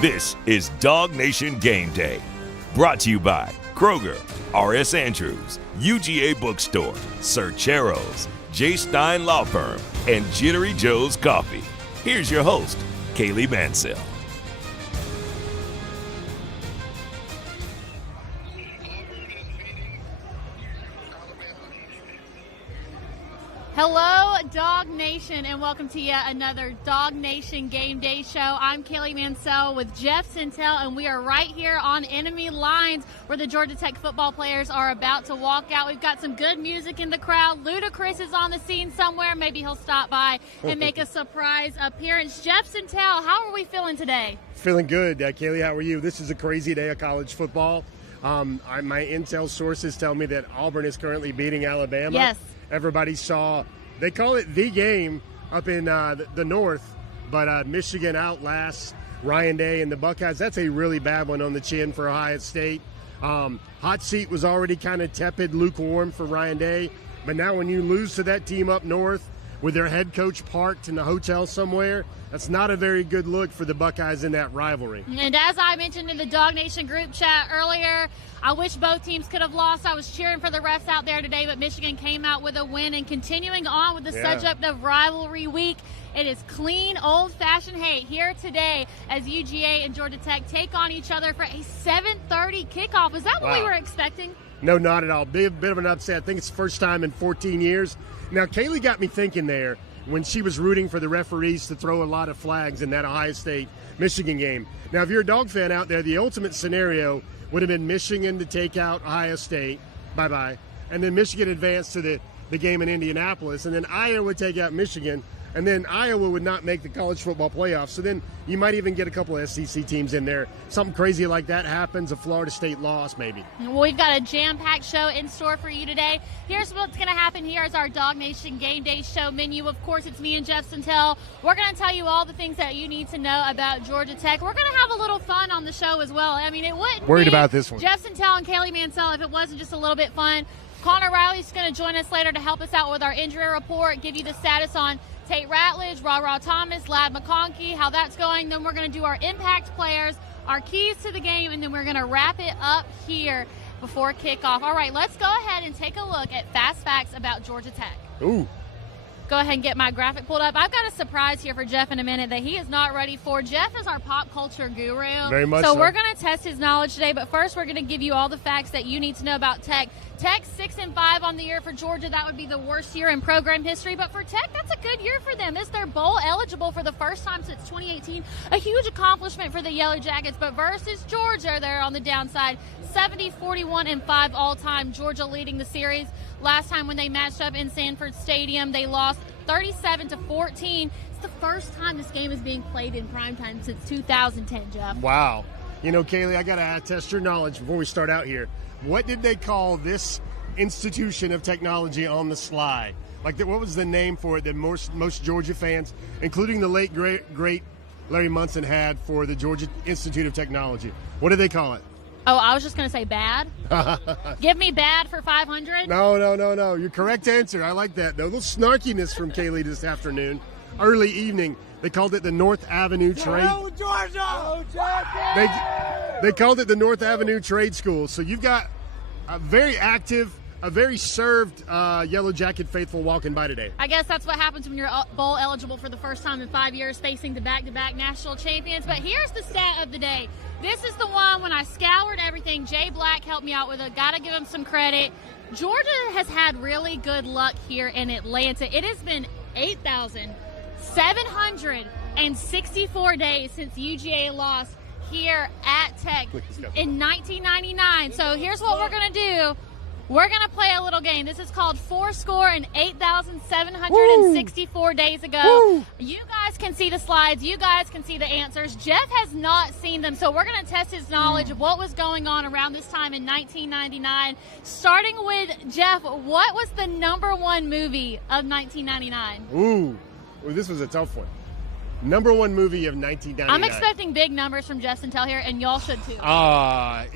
This is DawgNation Game Day, brought to you by Kroger, R.S. Andrews, UGA Bookstore, Sir Chero's, J. Stein Law Firm, and Jittery Joe's Coffee. Here's your host, Kaylee Mansell. Hello, Dawg Nation, and welcome to yet another DawgNation Game Day show. I'm Kaylee Mansell with Jeff Sentell, and we are right here on enemy lines where the Georgia Tech football players are about to walk out. We've got some good music in the crowd. Ludacris is on the scene somewhere. Maybe he'll stop by and make a surprise appearance. Jeff Sentell, how are we feeling today? Feeling good. Kaylee, how are you? This is a crazy day of college football. My intel sources tell me that Auburn is currently beating Alabama. Yes. Everybody saw, they call it the game up in the north, but Michigan outlasts Ryan Day and the Buckeyes. That's a really bad one on the chin for Ohio State. Hot seat was already kind of tepid, lukewarm for Ryan Day, but now when you lose to that team up north with their head coach parked in the hotel somewhere, that's not a very good look for the Buckeyes in that rivalry. And as I mentioned in the Dawg Nation group chat earlier, I wish both teams could have lost. I was cheering for the refs out there today, but Michigan came out with a win. And continuing on with the subject of rivalry week, it is clean, old-fashioned hate here today as UGA and Georgia Tech take on each other for a 7:30 kickoff. Is that what we were expecting? No, not at all. Bit of an upset. I think it's the first time in 14 years. Now, Kaylee got me thinking there when she was rooting for the referees to throw a lot of flags in that Ohio State-Michigan game. Now, if you're a Dog fan out there, the ultimate scenario would have been Michigan to take out Ohio State, bye-bye, and then Michigan advanced to the game in Indianapolis, and then Iowa would take out Michigan, and then Iowa would not make the college football playoffs. So then you might even get a couple of SEC teams in there. Something crazy like that happens, a Florida State loss maybe. Well, we've got a jam-packed show in store for you today. Here's what's going to happen. Here's our DawgNation Game Day show menu. Of course, it's me and Jeff Sentell. We're going to tell you all the things that you need to know about Georgia Tech. We're going to have a little fun on the show as well. I mean, it wouldn't Worried be about this one. Jeff Sentell and Kaylee Mansell if it wasn't just a little bit fun. Connor Riley's going to join us later to help us out with our injury report, give you the status on Tate Ratledge, Ra Thomas, Ladd McConkey, how that's going. Then we're going to do our impact players, our keys to the game, and then we're going to wrap it up here before kickoff. All right, let's go ahead and take a look at fast facts about Georgia Tech. Ooh. Go ahead and get my graphic pulled up. I've got a surprise here for Jeff in a minute that he is not ready for. Jeff is our pop culture guru. Very much so. So we're going to test his knowledge today, but first we're going to give you all the facts that you need to know about Tech. Tech 6-5 on the year for Georgia. That would be the worst year in program history, but for Tech, that's a good year for them. It's their bowl eligible for the first time since 2018. A huge accomplishment for the Yellow Jackets, but versus Georgia, they're on the downside. 70-41-5 all-time. Georgia leading the series. Last time when they matched up in Sanford Stadium, they lost 37-14. It's the first time this game is being played in primetime since 2010, Jeff. Wow. You know, Kaylee, I got to test your knowledge before we start out here. What did they call this institution of technology on the sly? Like, what was the name for it that most Georgia fans, including the late, great Larry Munson, had for the Georgia Institute of Technology? What did they call it? Oh, I was just going to say bad. Give me bad for 500. No. Your correct answer. I like that. A little snarkiness from Kaylee this afternoon. Early evening, they called it the North Avenue Trade. Go Georgia! They called it the North Avenue Trade School. So you've got a very active, a very served Yellow Jacket faithful walking by today. I guess that's what happens when you're bowl eligible for the first time in 5 years, facing the back-to-back national champions. But here's the stat of the day. This is the one when I scoured everything. Jay Black helped me out with it. Got to give him some credit. Georgia has had really good luck here in Atlanta. It has been 8,764 days since UGA lost here at Tech in 1999. So here's what we're going to do. We're going to play a little game. This is called 4 and 8,764 days ago. Woo. You guys can see the slides. You guys can see the answers. Jeff has not seen them, so we're going to test his knowledge of what was going on around this time in 1999. Starting with Jeff, what was the #1 movie of 1999? Ooh, this was a tough one. Number one movie of 1999. I'm expecting big numbers from Jeff Sentell here, and y'all should too.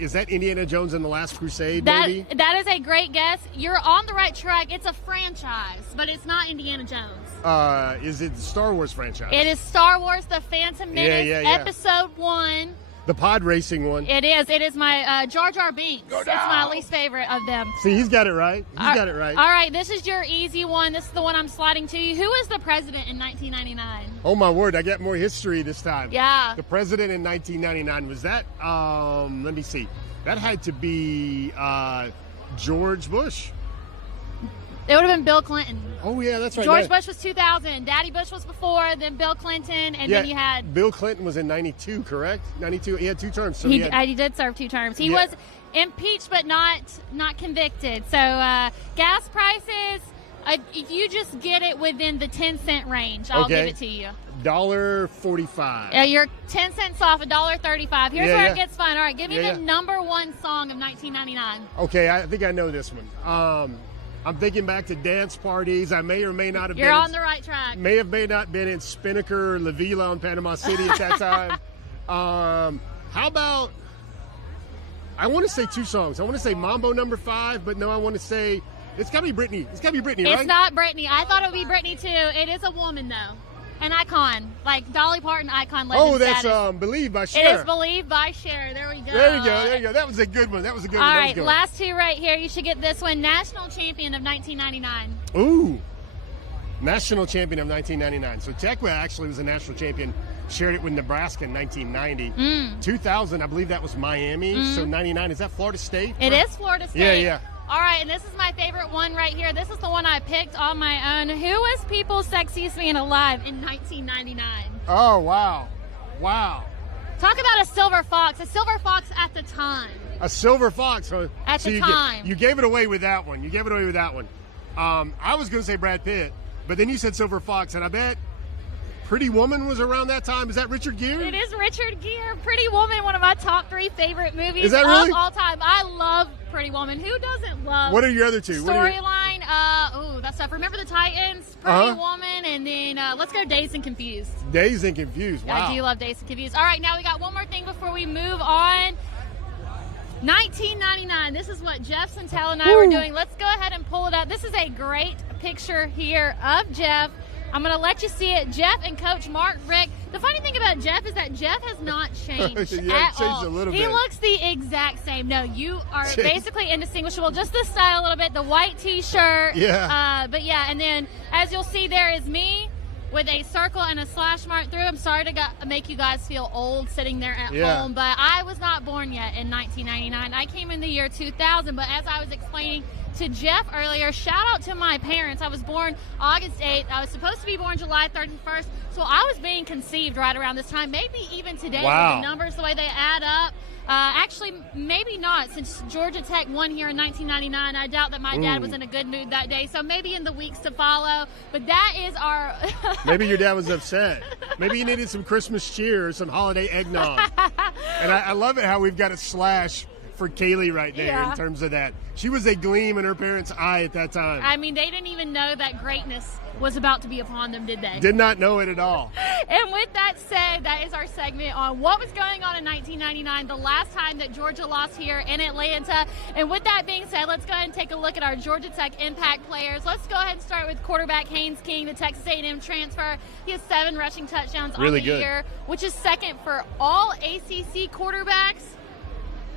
Is that Indiana Jones and the Last Crusade, maybe? That is a great guess. You're on the right track. It's a franchise, but it's not Indiana Jones. Is it the Star Wars franchise? It is Star Wars The Phantom Menace, Episode 1. The pod racing one. It is. It is my Jar Jar Binks. It's my least favorite of them. See, he's got it right. He's got it right. All right, this is your easy one. This is the one I'm sliding to you. Who was the president in 1999? Oh, my word. I got more history this time. Yeah. The president in 1999. Was that, let me see. That had to be George Bush. It would have been Bill Clinton. Oh, yeah, that's right. George Bush was 2000. Daddy Bush was before, then Bill Clinton, and then you had... Bill Clinton was in 92, correct? 92. He had 2 terms. So he did serve 2 terms. He was impeached but not convicted. So gas prices, if you just get it within the 10-cent range, I'll give it to you. $1.45. You're 10 cents off, $1.35. Here's where it gets fun. All right, give me the number one song of 1999. Okay, I think I know this one. I'm thinking back to dance parties. I may or may not have been. You're on the right track. May have not been in Spinnaker, La Villa in Panama City at that time. How about, I want to say 2 songs. I want to say Mambo No. 5, but no, I want to say, it's got to be Britney. It's got to be Britney, right? It's not Britney. I thought it would be Britney, too. It is a woman, though. An icon, like Dolly Parton icon legend. Oh, that's status. Believe by Cher. It is Believe by Cher. There we go. There you go. That was a good one. All right, last 2 right here. You should get this one. National champion of 1999. Ooh. National champion of 1999. So Tech actually was a national champion. Shared it with Nebraska in 1990. 2000, I believe that was Miami. So 99, is that Florida State? It is Florida State. Yeah. All right, and this is my favorite one right here. This is the one I picked on my own. Who was People's Sexiest Man Alive in 1999? Oh, wow. Talk about a silver fox at the time. A silver fox, huh? At the time. You gave it away with that one. I was going to say Brad Pitt, but then you said silver fox, and I bet Pretty Woman was around that time. Is that Richard Gere? It is Richard Gere. Pretty Woman, one of my top 3 favorite movies of all time. I love Pretty Woman. Who doesn't love? What are your other 2? Storyline. That stuff. Remember the Titans, Pretty Woman, and then let's go Dazed and Confused. Dazed and Confused. Wow. I do love Dazed and Confused. All right, now we got one more thing before we move on. 1999. This is what Jeff Sentell and I were doing. Let's go ahead and pull it up. This is a great picture here of Jeff. I'm going to let you see it. Jeff and Coach Mark Rick. The funny thing about Jeff is that Jeff has not changed at all. A little he bit. looks the exact same. No, you are basically indistinguishable. Just the style a little bit. The white T-shirt. Yeah. But yeah, and then as you'll see, there is me with a circle and a slash mark through. I'm sorry to make you guys feel old sitting there at home, but I was not born yet in 1999. I came in the year 2000, but as I was explaining to Jeff earlier, shout out to my parents. I was born August 8th. I was supposed to be born July 31st, so I was being conceived right around this time, maybe even today with the numbers, the way they add up. Actually, maybe not, since Georgia Tech won here in 1999. I doubt that my dad was in a good mood that day, so maybe in the weeks to follow. But that is our... Maybe your dad was upset. Maybe he needed some Christmas cheer or some holiday eggnog. And I love it how we've got a slash for Kaylee right there in terms of that. She was a gleam in her parents' eye at that time. I mean, they didn't even know that greatness was about to be upon them, did they? Did not know it at all. And with that said, that is our segment on what was going on in 1999, the last time that Georgia lost here in Atlanta. And with that being said, let's go ahead and take a look at our Georgia Tech impact players. Let's go ahead and start with quarterback Haynes King, the Texas A&M transfer. He has 7 rushing touchdowns on the year, which is second for all ACC quarterbacks.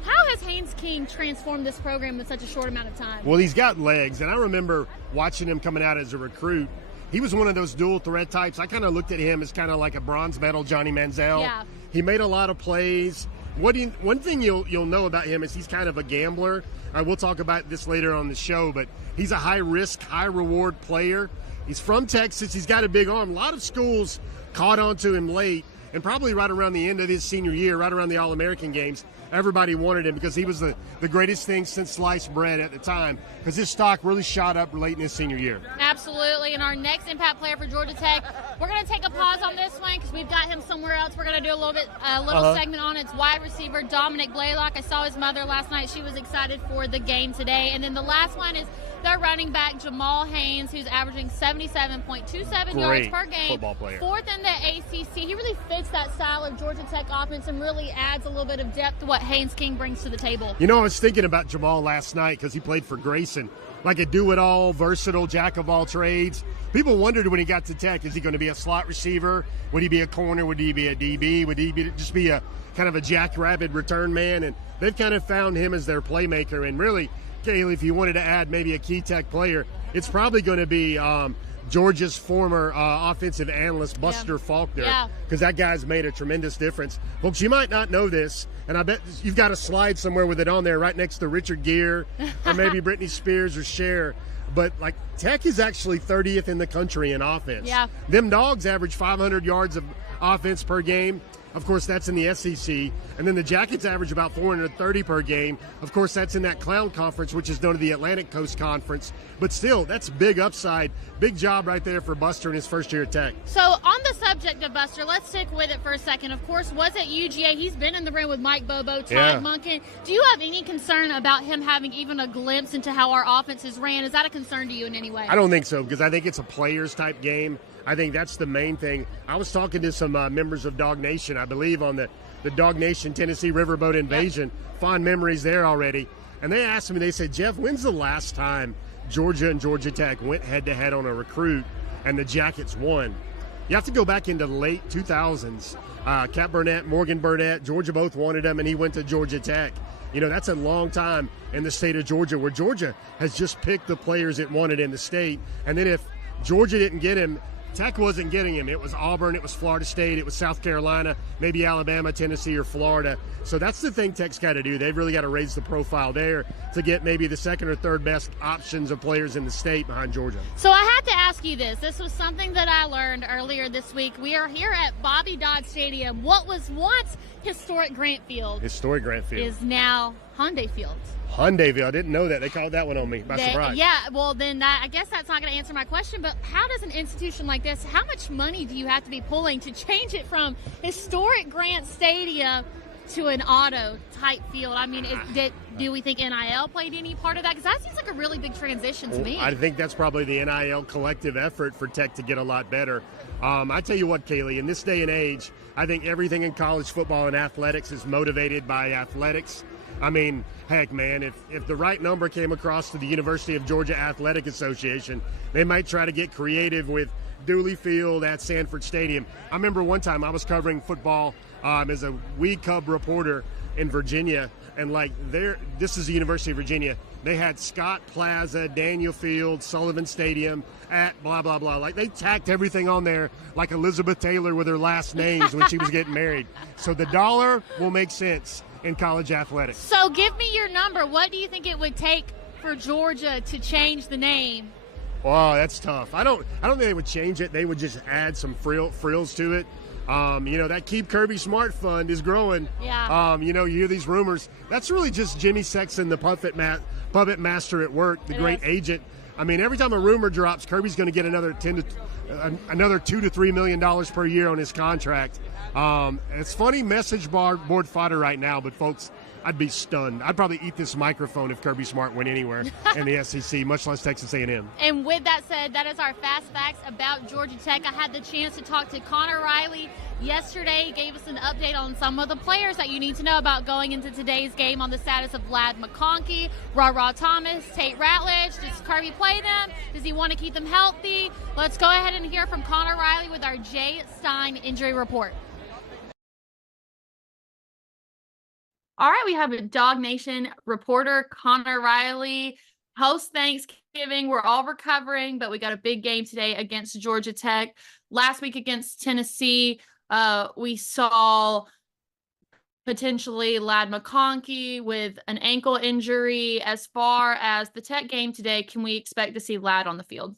How has Haynes King transformed this program in such a short amount of time? Well, he's got legs, and I remember watching him coming out as a recruit. He was one of those dual threat types. I kind of looked at him as kind of like a bronze medal Johnny Manziel. Yeah. He made a lot of plays. One thing you'll know about him is he's kind of a gambler. We'll talk about this later on the show, but he's a high-risk, high-reward player. He's from Texas. He's got a big arm. A lot of schools caught on to him late, and probably right around the end of his senior year, right around the All-American games, everybody wanted him because he was the greatest thing since sliced bread at the time, because his stock really shot up late in his senior year. Absolutely. And our next impact player for Georgia Tech, we're going to take a pause on this one because we've got him somewhere else. We're going to do a little segment on its wide receiver, Dominic Blaylock. I saw his mother last night. She was excited for the game today. And then the last one is their running back, Jamal Haynes, who's averaging 77.27 yards per game. Football player. Fourth in the ACC. He really fits that style of Georgia Tech offense and really adds a little bit of depth to what Haynes King brings to the table. You know, I was thinking about Jamal last night because he played for Grayson, like a do-it-all, versatile, jack-of-all-trades. People wondered when he got to Tech, is he going to be a slot receiver? Would he be a corner? Would he be a DB? Would he just be a kind of a jackrabbit return man? And they've kind of found him as their playmaker. And really, Kaylee, if you wanted to add maybe a key Tech player, it's probably going to be Georgia's former offensive analyst, Buster Faulkner, because that guy's made a tremendous difference. Folks, you might not know this, and I bet you've got a slide somewhere with it on there right next to Richard Gere or maybe Britney Spears or Cher. But, like, Tech is actually 30th in the country in offense. Yeah. Them Dogs average 500 yards of offense per game. Of course, that's in the SEC. And then the Jackets average about 430 per game. Of course, that's in that Clown Conference, which is known to the Atlantic Coast Conference. But still, that's big upside. Big job right there for Buster in his first year at Tech. So on the subject of Buster, let's stick with it for a second. Of course, was at UGA. He's been in the room with Mike Bobo, Todd Monken. Do you have any concern about him having even a glimpse into how our offense is ran? Is that a concern to you in any way? I don't think so, because I think it's a players-type game. I think that's the main thing. I was talking to some members of DawgNation, I believe, on the DawgNation Tennessee Riverboat Invasion. Fond memories there already. And they asked me, they said, Jeff, when's the last time Georgia and Georgia Tech went head-to-head on a recruit and the Jackets won? You have to go back into the late 2000s. Cap Burnett, Morgan Burnett, Georgia both wanted him, and he went to Georgia Tech. You know, that's a long time in the state of Georgia, where Georgia has just picked the players it wanted in the state. And then if Georgia didn't get him, Tech wasn't getting him. It was Auburn, it was Florida State, it was South Carolina, maybe Alabama, Tennessee, or Florida. So that's the thing Tech's got to do. They've really got to raise the profile there to get maybe the second or third best options of players in the state behind Georgia. So I had to ask you this. This was something that I learned earlier this week. We are here at Bobby Dodd Stadium. What was once historic Grant Field is now Hyundai Field. Hyundai, I didn't know that. They called that one on me by surprise. Yeah, well, then I guess that's not going to answer my question, but how does an institution like this, how much money do you have to be pulling to change it from historic Grant Stadium to an auto-type field? I mean, do we think NIL played any part of that? Because that seems like a really big transition to me. I think that's probably the NIL collective effort for Tech to get a lot better. I tell you what, Kaylee, in this day and age, I think everything in college football and athletics is motivated by athletics. I mean, heck, man, if the right number came across to the University of Georgia Athletic Association, they might try to get creative with Dooley Field at Sanford Stadium. I remember one time I was covering football as a Wee Cub reporter in Virginia, and this is the University of Virginia. They had Scott Plaza, Daniel Field, Sullivan Stadium, at blah, blah, blah. Like, they tacked everything on there like Elizabeth Taylor with her last names when she was getting married. So the dollar will make sense in college athletics. So give me your number. What do you think it would take for Georgia to change the name? Oh, that's tough. I don't think they would change it. They would just add some frills to it. That Keep Kirby Smart Fund is growing. Yeah. You hear these rumors. That's really just Jimmy Sexton, the puppet master at work, the great agent. I mean, every time a rumor drops, Kirby's going to get another $2 to $3 million per year on his contract. It's funny message board fodder right now, but folks, I'd be stunned. I'd probably eat this microphone if Kirby Smart went anywhere in the SEC, much less Texas A&M. And with that said, that is our fast facts about Georgia Tech. I had the chance to talk to Connor Riley yesterday. He gave us an update on some of the players that you need to know about going into today's game, on the status of Ladd McConkey, Ra Thomas, Tate Ratledge. Does Kirby play them? Does he want to keep them healthy? Let's go ahead and hear from Connor Riley with our Jay Stein injury report. All right, we have a DawgNation reporter, Connor Riley. Post Thanksgiving, we're all recovering, but we got a big game today against Georgia Tech. Last week against Tennessee, we saw potentially Ladd McConkey with an ankle injury. As far as the Tech game today, can we expect to see Ladd on the field?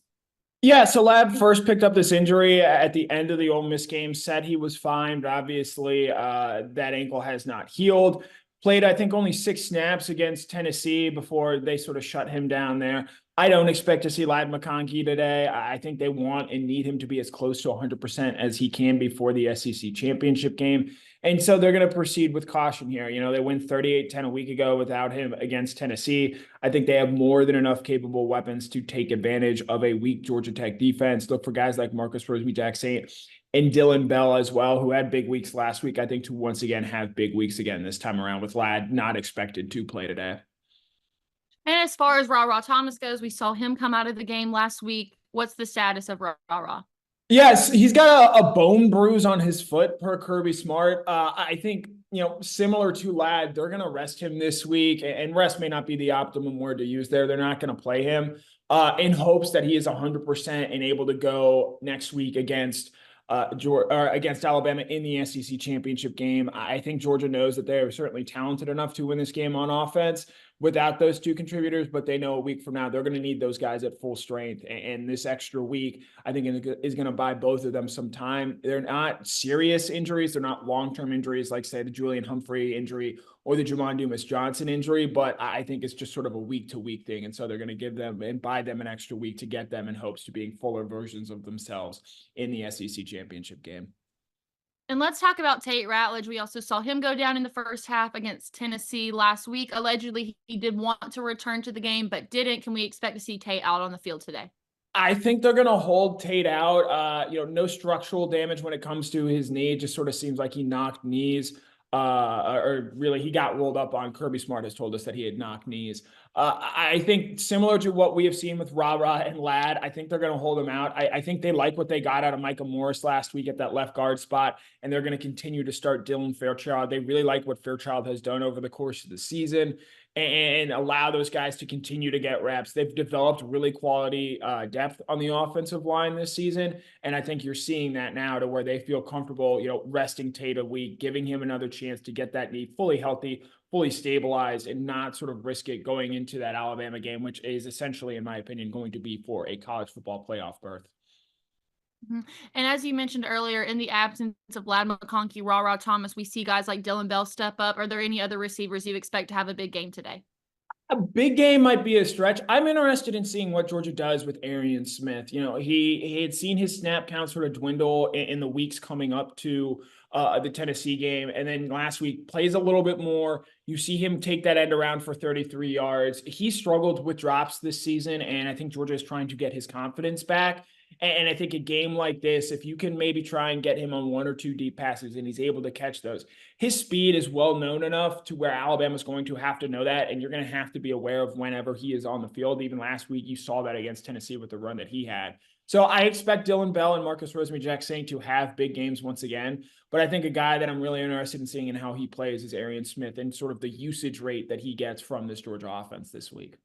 Yeah, so Lab first picked up this injury at the end of the Ole Miss game, said he was fine, but obviously that ankle has not healed. Played, I think, only 6 snaps against Tennessee before they sort of shut him down there. I don't expect to see Ladd McConkey today. I think they want and need him to be as close to 100% as he can be for the SEC championship game. And so they're going to proceed with caution here. You know, they win 38-10 a week ago without him against Tennessee. I think they have more than enough capable weapons to take advantage of a weak Georgia Tech defense. Look for guys like Marcus Rosemy-Jacksaint and Dylan Bell as well, who had big weeks last week. I think to once again have big weeks again this time around, with Ladd not expected to play today. And as far as Ra Thomas goes, we saw him come out of the game last week. What's the status of Ra? Yes, he's got a bone bruise on his foot per Kirby Smart. I think, similar to Ladd, they're going to rest him this week, and rest may not be the optimum word to use there. They're not going to play him in hopes that he is 100% and able to go next week against Alabama in the SEC championship game. I think Georgia knows that they are certainly talented enough to win this game on offense without those two contributors, but they know a week from now they're going to need those guys at full strength. And this extra week, I think, is going to buy both of them some time. They're not serious injuries. They're not long-term injuries like, say, the Julian Humphrey injury or the Jamon Dumas-Johnson injury, but I think it's just sort of a week-to-week thing. And so they're going to give them and buy them an extra week to get them in hopes to being fuller versions of themselves in the SEC championship game. And let's talk about Tate Ratledge. We also saw him go down in the first half against Tennessee last week. Allegedly, he did want to return to the game, but didn't. Can we expect to see Tate out on the field today? I think they're going to hold Tate out. No structural damage when it comes to his knee. It just sort of seems like he knocked knees. Or really, he got rolled up on. Kirby Smart has told us that he had knocked knees. I think similar to what we have seen with Ra and Ladd, I think they're going to hold him out. I think they like what they got out of Micah Morris last week at that left guard spot, and they're going to continue to start Dylan Fairchild. They really like what Fairchild has done over the course of the season and allow those guys to continue to get reps. They've developed really quality depth on the offensive line this season, and I think you're seeing that now to where they feel comfortable, resting Tate a week, giving him another chance to get that knee fully healthy, fully stabilized, and not sort of risk it going into that Alabama game, which is essentially, in my opinion, going to be for a college football playoff berth. And as you mentioned earlier, in the absence of Ladd McConkey, Ra Thomas, we see guys like Dylan Bell step up. Are there any other receivers you expect to have a big game today? A big game might be a stretch. I'm interested in seeing what Georgia does with Arian Smith. He had seen his snap count sort of dwindle in the weeks coming up to the Tennessee game. And then last week plays a little bit more. You see him take that end around for 33 yards. He struggled with drops this season, and I think Georgia is trying to get his confidence back. And I think a game like this, if you can maybe try and get him on 1 or 2 deep passes and he's able to catch those, his speed is well known enough to where Alabama's going to have to know that. And you're going to have to be aware of whenever he is on the field. Even last week, you saw that against Tennessee with the run that he had. So I expect Dylan Bell and Marcus Rosemy-Jacksaint to have big games once again. But I think a guy that I'm really interested in seeing and how he plays is Arian Smith and sort of the usage rate that he gets from this Georgia offense this week.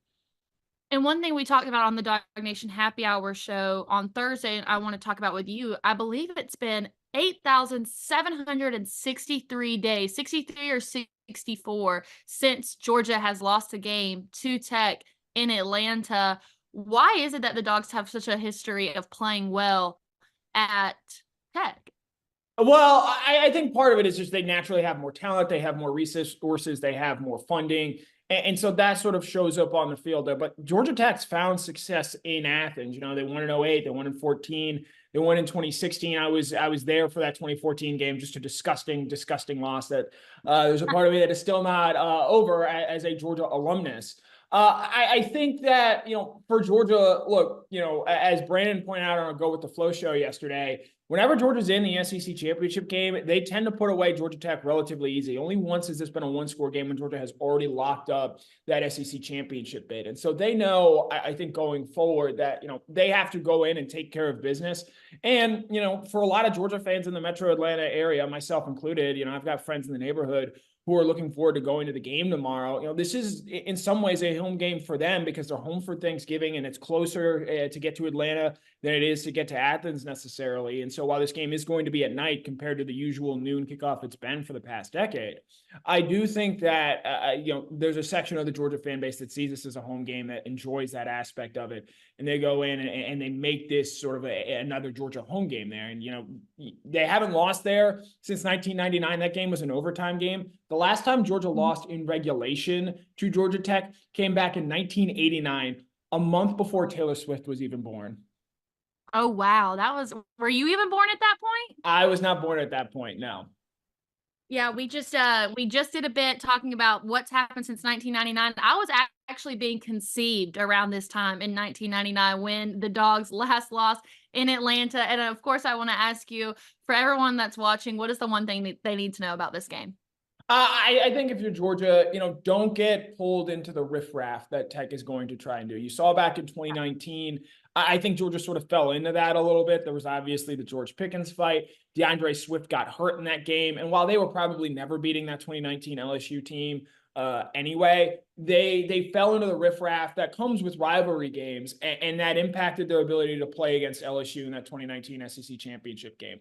And one thing we talked about on the DawgNation Happy Hour show on Thursday, and I want to talk about with you, I believe it's been 8,763 days, 63 or 64, since Georgia has lost a game to Tech in Atlanta. Why is it that the Dogs have such a history of playing well at Tech? Well, I think part of it is just they naturally have more talent, they have more resources, they have more funding. And so that sort of shows up on the field there. But Georgia Tech's found success in Athens. They won in 2008, they won in 2014, they won in 2016. I was there for that 2014 game, just a disgusting loss that there's a part of me that is still not over as a Georgia alumnus. I think that, for Georgia, look, as Brandon pointed out on a Go With The Flow show yesterday, whenever Georgia's in the SEC championship game, they tend to put away Georgia Tech relatively easy. Only once has this been a one-score game when Georgia has already locked up that SEC championship bid. And so they know, I think, going forward that, they have to go in and take care of business. And, for a lot of Georgia fans in the metro Atlanta area, myself included, I've got friends in the neighborhood who are looking forward to going to the game tomorrow. This is in some ways a home game for them because they're home for Thanksgiving and it's closer to get to Atlanta than it is to get to Athens necessarily. And so while this game is going to be at night compared to the usual noon kickoff it's been for the past decade, I do think that, there's a section of the Georgia fan base that sees this as a home game that enjoys that aspect of it. And they go in and they make this sort of another Georgia home game there. And, they haven't lost there since 1999. That game was an overtime game. The last time Georgia lost in regulation to Georgia Tech came back in 1989, a month before Taylor Swift was even born. Oh, wow. Were you even born at that point? I was not born at that point, no. Yeah, we just did a bit talking about what's happened since 1999. I was actually being conceived around this time in 1999 when the Dawgs last lost in Atlanta. And of course, I want to ask you, for everyone that's watching, what is the one thing that they need to know about this game? I think if you're Georgia, don't get pulled into the riffraff that Tech is going to try and do. You saw back in 2019, I think Georgia sort of fell into that a little bit. There was obviously the George Pickens fight. DeAndre Swift got hurt in that game. And while they were probably never beating that 2019 LSU team anyway, they fell into the riffraff that comes with rivalry games, and that impacted their ability to play against LSU in that 2019 SEC championship game.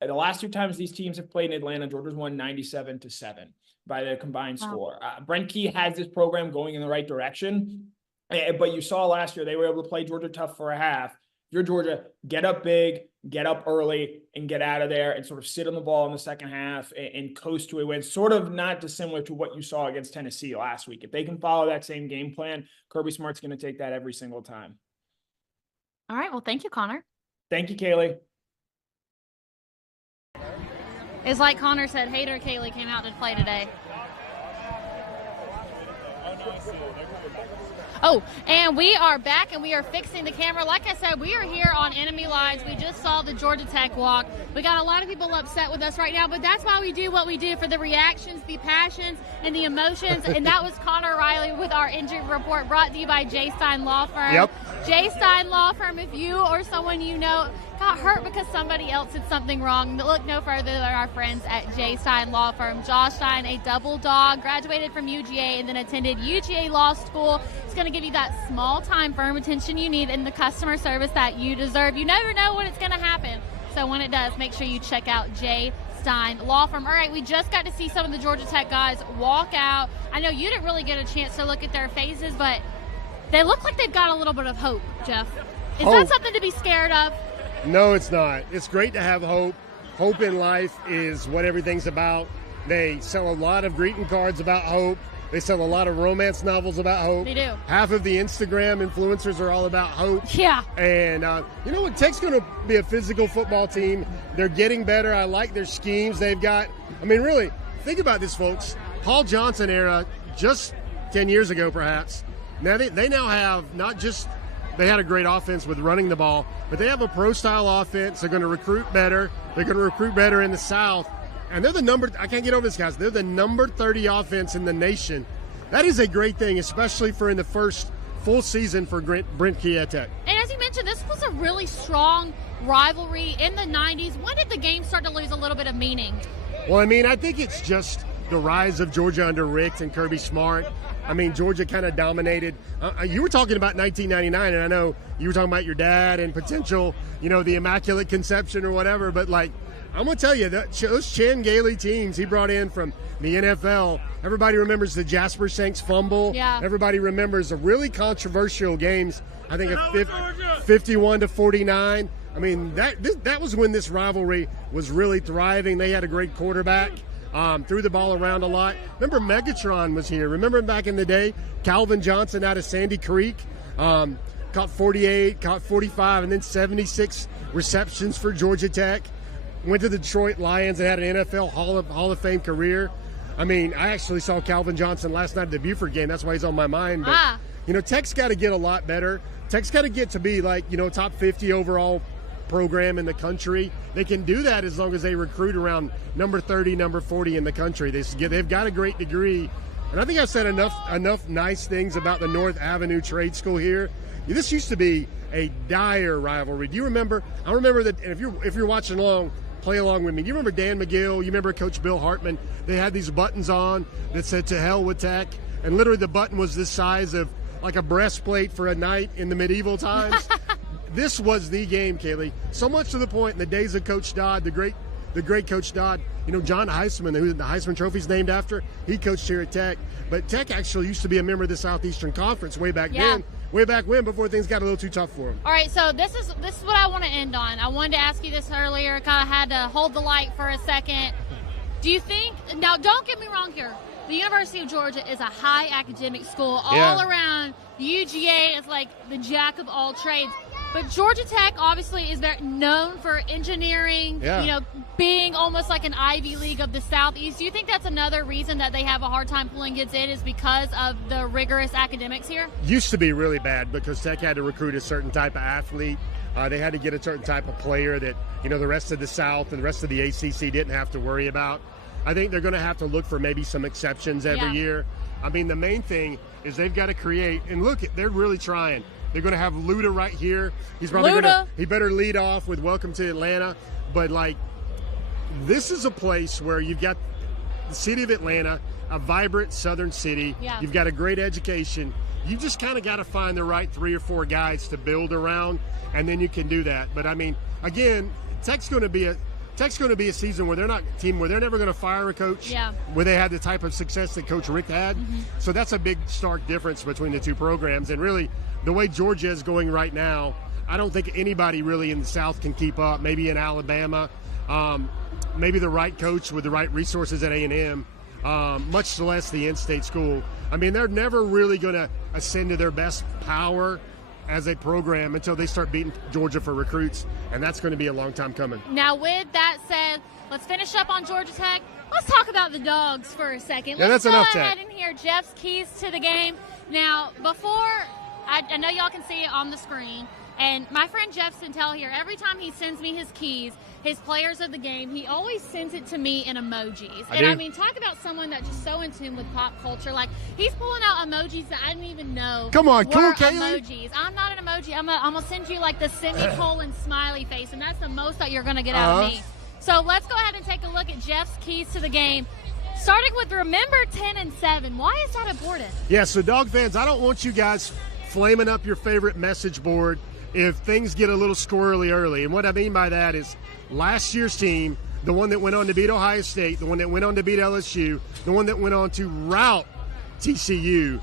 The last two times these teams have played in Atlanta, Georgia's won 97-7 by their combined score. Brent Key has this program going in the right direction, but you saw last year they were able to play Georgia tough for a half. If you're Georgia, get up big, get up early, and get out of there and sort of sit on the ball in the second half and coast to a win, sort of not dissimilar to what you saw against Tennessee last week. If they can follow that same game plan, Kirby Smart's going to take that every single time. All right. Well, thank you, Connor. Thank you, Kaylee. It's like Connor said, Hater Kaylee came out to play today. Oh, and we are back and we are fixing the camera. Like I said, we are here on enemy lines. We just saw the Georgia Tech walk. We got a lot of people upset with us right now, but that's why we do what we do, for the reactions, the passions, and the emotions. And that was Connor Riley with our injury report, brought to you by J. Stein Law Firm. Yep. J. Stein Law Firm, if you or someone you know got hurt because somebody else did something wrong, look no further than our friends at J. Stein Law Firm. Josh Stein, a double dog, graduated from UGA and then attended UGA Law School. It's going to give you that small time firm attention you need and the customer service that you deserve. You never know when it's going to happen. So when it does, make sure you check out J. Stein Law Firm. All right, we just got to see some of the Georgia Tech guys walk out. I know you didn't really get a chance to look at their faces, but they look like they've got a little bit of hope, Jeff. Is that something to be scared of? No, it's not. It's great to have hope. Hope in life is what everything's about. They sell a lot of greeting cards about hope. They sell a lot of romance novels about hope. They do. Half of the Instagram influencers are all about hope. Yeah. And you know what? Tech's going to be a physical football team. They're getting better. I like their schemes they've got. I mean, really, think about this, folks. Paul Johnson era, just 10 years ago, perhaps. Now they now have not just – they had a great offense with running the ball, but they have a pro-style offense. They're going to recruit better. They're going to recruit better in the South. And they're the number – I can't get over this, guys. They're the number 30 offense in the nation. That is a great thing, especially for in the first full season for Brent Key at Tech. And as you mentioned, this was a really strong rivalry in the 90s. When did the game start to lose a little bit of meaning? Well, I mean, I think it's just the rise of Georgia under Richt and Kirby Smart. I mean, Georgia kind of dominated. You were talking about 1999, and I know you were talking about your dad and potential, the Immaculate Conception or whatever. But, I'm going to tell you, those Chan Gailey teams he brought in from the NFL, everybody remembers the Jasper Shanks fumble. Yeah. Everybody remembers the really controversial games, I think, of 51-49. I mean, that was when this rivalry was really thriving. They had a great quarterback. Threw the ball around a lot. Remember Megatron was here. Remember back in the day, Calvin Johnson out of Sandy Creek, caught 48, caught 45, and then 76 receptions for Georgia Tech. Went to the Detroit Lions and had an NFL Hall of Fame career. I mean, I actually saw Calvin Johnson last night at the Buford game. That's why he's on my mind. But, Tech's got to get a lot better. Tech's got to get to be top 50 overall program in the country. They can do that as long as they recruit around number 30, number 40 in the country. They've got a great degree. And I think I've said enough nice things about the North Avenue Trade School here. This used to be a dire rivalry. Do you remember? I remember that, and if you're watching along, play along with me. You remember Dan McGill? You remember Coach Bill Hartman? They had these buttons on that said "To hell with Tech," and literally the button was this size of like a breastplate for a knight in the medieval times. This was the game, Kaylee. So much to the point in the days of Coach Dodd, the great Coach Dodd. You know, John Heisman, who the Heisman Trophy's named after, he coached here at Tech. But Tech actually used to be a member of the Southeastern Conference way back then. Way back when, before things got a little too tough for them. All right, so this is what I want to end on. I wanted to ask you this earlier. Kind of had to hold the light for a second. Do you think – now, don't get me wrong here. The University of Georgia is a high academic school all around. UGA is like the jack of all trades. But Georgia Tech obviously is known for engineering, being almost like an Ivy League of the Southeast. Do you think that's another reason that they have a hard time pulling kids in is because of the rigorous academics here? Used to be really bad because Tech had to recruit a certain type of athlete. They had to get a certain type of player that, the rest of the South and the rest of the ACC didn't have to worry about. I think they're going to have to look for maybe some exceptions every year. I mean, the main thing is they've got to create, and look, they're really trying. They're going to have Luda right here. He's probably he better lead off with "Welcome to Atlanta." But this is a place where you've got the city of Atlanta, a vibrant southern city. Yeah. You've got a great education. You just kind of got to find the right 3 or 4 guys to build around, and then you can do that. But I mean, again, Tech's going to be a season where they're not a team where they're never going to fire a coach. Yeah. Where they had the type of success that Coach Rick had. Mm-hmm. So that's a big stark difference between the two programs. And really, the way Georgia is going right now, I don't think anybody really in the South can keep up. Maybe in Alabama, maybe the right coach with the right resources at A&M, much less the in-state school. I mean, they're never really going to ascend to their best power as a program until they start beating Georgia for recruits, and that's going to be a long time coming. Now, with that said, let's finish up on Georgia Tech. Let's talk about the Dogs for a second. Let's go enough ahead Tech. and hear Jeff's keys to the game. Now, before I know y'all can see it on the screen, and my friend Jeff Sentell here, every time he sends me his keys, his players of the game, he always sends it to me in emojis. I mean, talk about someone that's just so in tune with pop culture. Like, he's pulling out emojis that I didn't even know were emojis. I'm not an emoji. I'm going to send you, like, the semicolon smiley face, and that's the most that you're going to get out of me. So let's go ahead and take a look at Jeff's keys to the game. Starting with remember 10 and 7. Why is that important? Yeah, so Dog fans, I don't want you guys flaming up your favorite message board if things get a little squirrely early. And what I mean by that is last year's team, the one that went on to beat Ohio State, the one that went on to beat LSU, the one that went on to rout TCU,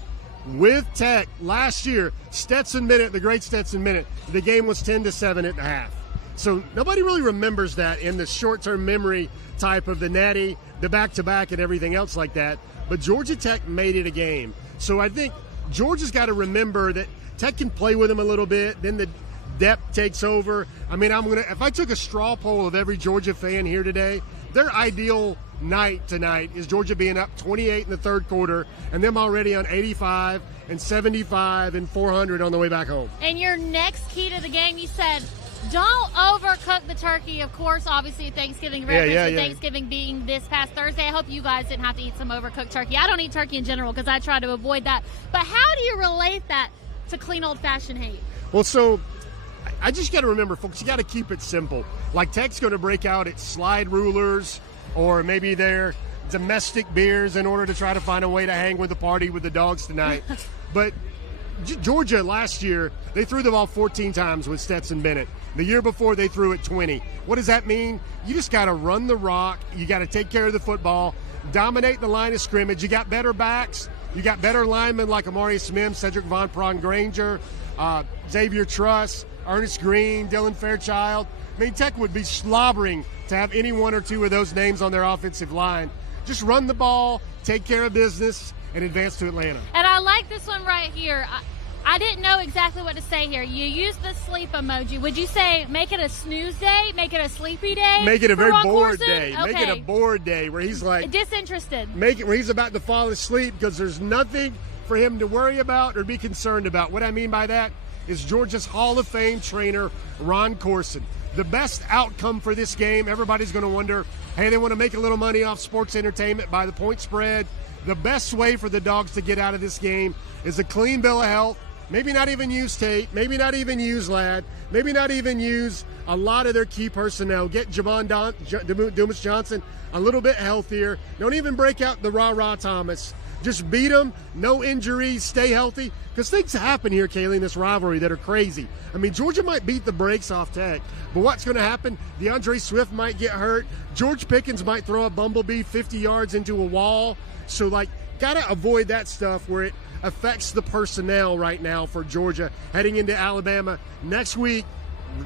with Tech last year, Stetson Bennett, the great Stetson Bennett, the game was 10-7 at the half. So nobody really remembers that in the short-term memory type of the Natty, the back-to-back, and everything else like that. But Georgia Tech made it a game. So I think Georgia's got to remember that Tech can play with them a little bit, then the depth takes over. I mean, if I took a straw poll of every Georgia fan here today, their ideal night tonight is Georgia being up 28 in the third quarter and them already on 85 and 75 and 400 on the way back home. And your next key to the game, you said, don't overcook the turkey. Of course, obviously, Thanksgiving reference to Thanksgiving being this past Thursday. I hope you guys didn't have to eat some overcooked turkey. I don't eat turkey in general because I try to avoid that. But how do you relate that to clean old-fashioned hate? Well, so I just got to remember, folks, you got to keep it simple. Like Tech's going to break out its slide rulers or maybe their domestic beers in order to try to find a way to hang with the party with the Dogs tonight. But Georgia last year, they threw the ball 14 times with Stetson Bennett. The year before, they threw it 20. What does that mean? You just got to run the rock. You got to take care of the football, dominate the line of scrimmage. You got better backs. You got better linemen like Amari Smith, Cedric Von Granger, Xavier Truss, Ernest Green, Dylan Fairchild. I mean, Tech would be slobbering to have any one or two of those names on their offensive line. Just run the ball, take care of business, and advance to Atlanta. And I like this one right here. I didn't know exactly what to say here. You used the sleep emoji. Would you say make it a snooze day, make it a sleepy day? Make it a very bored day. Okay. Make it a bored day where he's like disinterested. Make it where he's about to fall asleep because there's nothing for him to worry about or be concerned about. What I mean by that is Georgia's Hall of Fame trainer, Ron Corson. The best outcome for this game, everybody's going to wonder, hey, they want to make a little money off sports entertainment by the point spread. The best way for the Dogs to get out of this game is a clean bill of health, maybe not even use Tate, maybe not even use Ladd, maybe not even use a lot of their key personnel. Get Javon Dumas Johnson a little bit healthier. Don't even break out the rah-rah Thomas. Just beat them, no injuries, stay healthy. Because things happen here, Kaylee, in this rivalry that are crazy. I mean, Georgia might beat the brakes off Tech, but what's going to happen? DeAndre Swift might get hurt. George Pickens might throw a bumblebee 50 yards into a wall. So, got to avoid that stuff where it affects the personnel right now for Georgia heading into Alabama next week,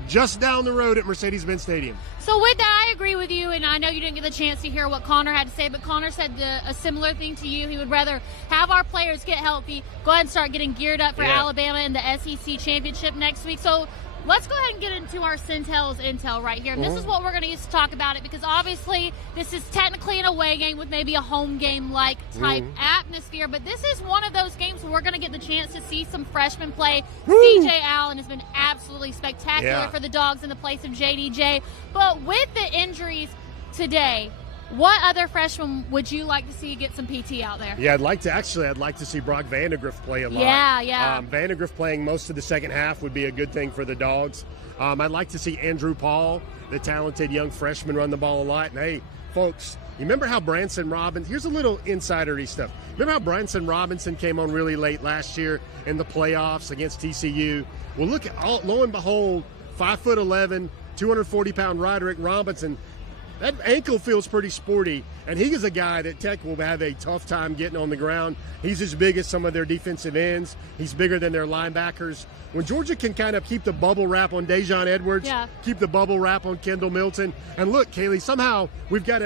just down the road at Mercedes-Benz Stadium. So with that, I agree with you, and I know you didn't get the chance to hear what Connor had to say, but Connor said a similar thing to you. He would rather have our players get healthy, go ahead and start getting geared up for Alabama in the SEC championship next week. So let's go ahead and get into our Sentell's intel right here. And this is what we're going to use to talk about it, because obviously this is technically an away game with maybe a home game-like type atmosphere. But this is one of those games where we're going to get the chance to see some freshmen play. C.J. Allen has been absolutely spectacular for the Dogs in the place of JDJ. But with the injuries today, what other freshman would you like to see get some PT out there? Yeah, I'd like to see Brock Vandegrift play a lot. Yeah. Vandegrift playing most of the second half would be a good thing for the Dogs. I'd like to see Andrew Paul, the talented young freshman, run the ball a lot. And, hey, folks, you remember how Branson Robinson – here's a little insider-y stuff. Remember how Branson Robinson came on really late last year in the playoffs against TCU? Well, look, lo and behold, 5'11", 240-pound Roderick Robinson – that ankle feels pretty sporty, and he is a guy that Tech will have a tough time getting on the ground. He's as big as some of their defensive ends. He's bigger than their linebackers. When Georgia can kind of keep the bubble wrap on Dejon Edwards, keep the bubble wrap on Kendall Milton, and look, Kaylee, somehow we've got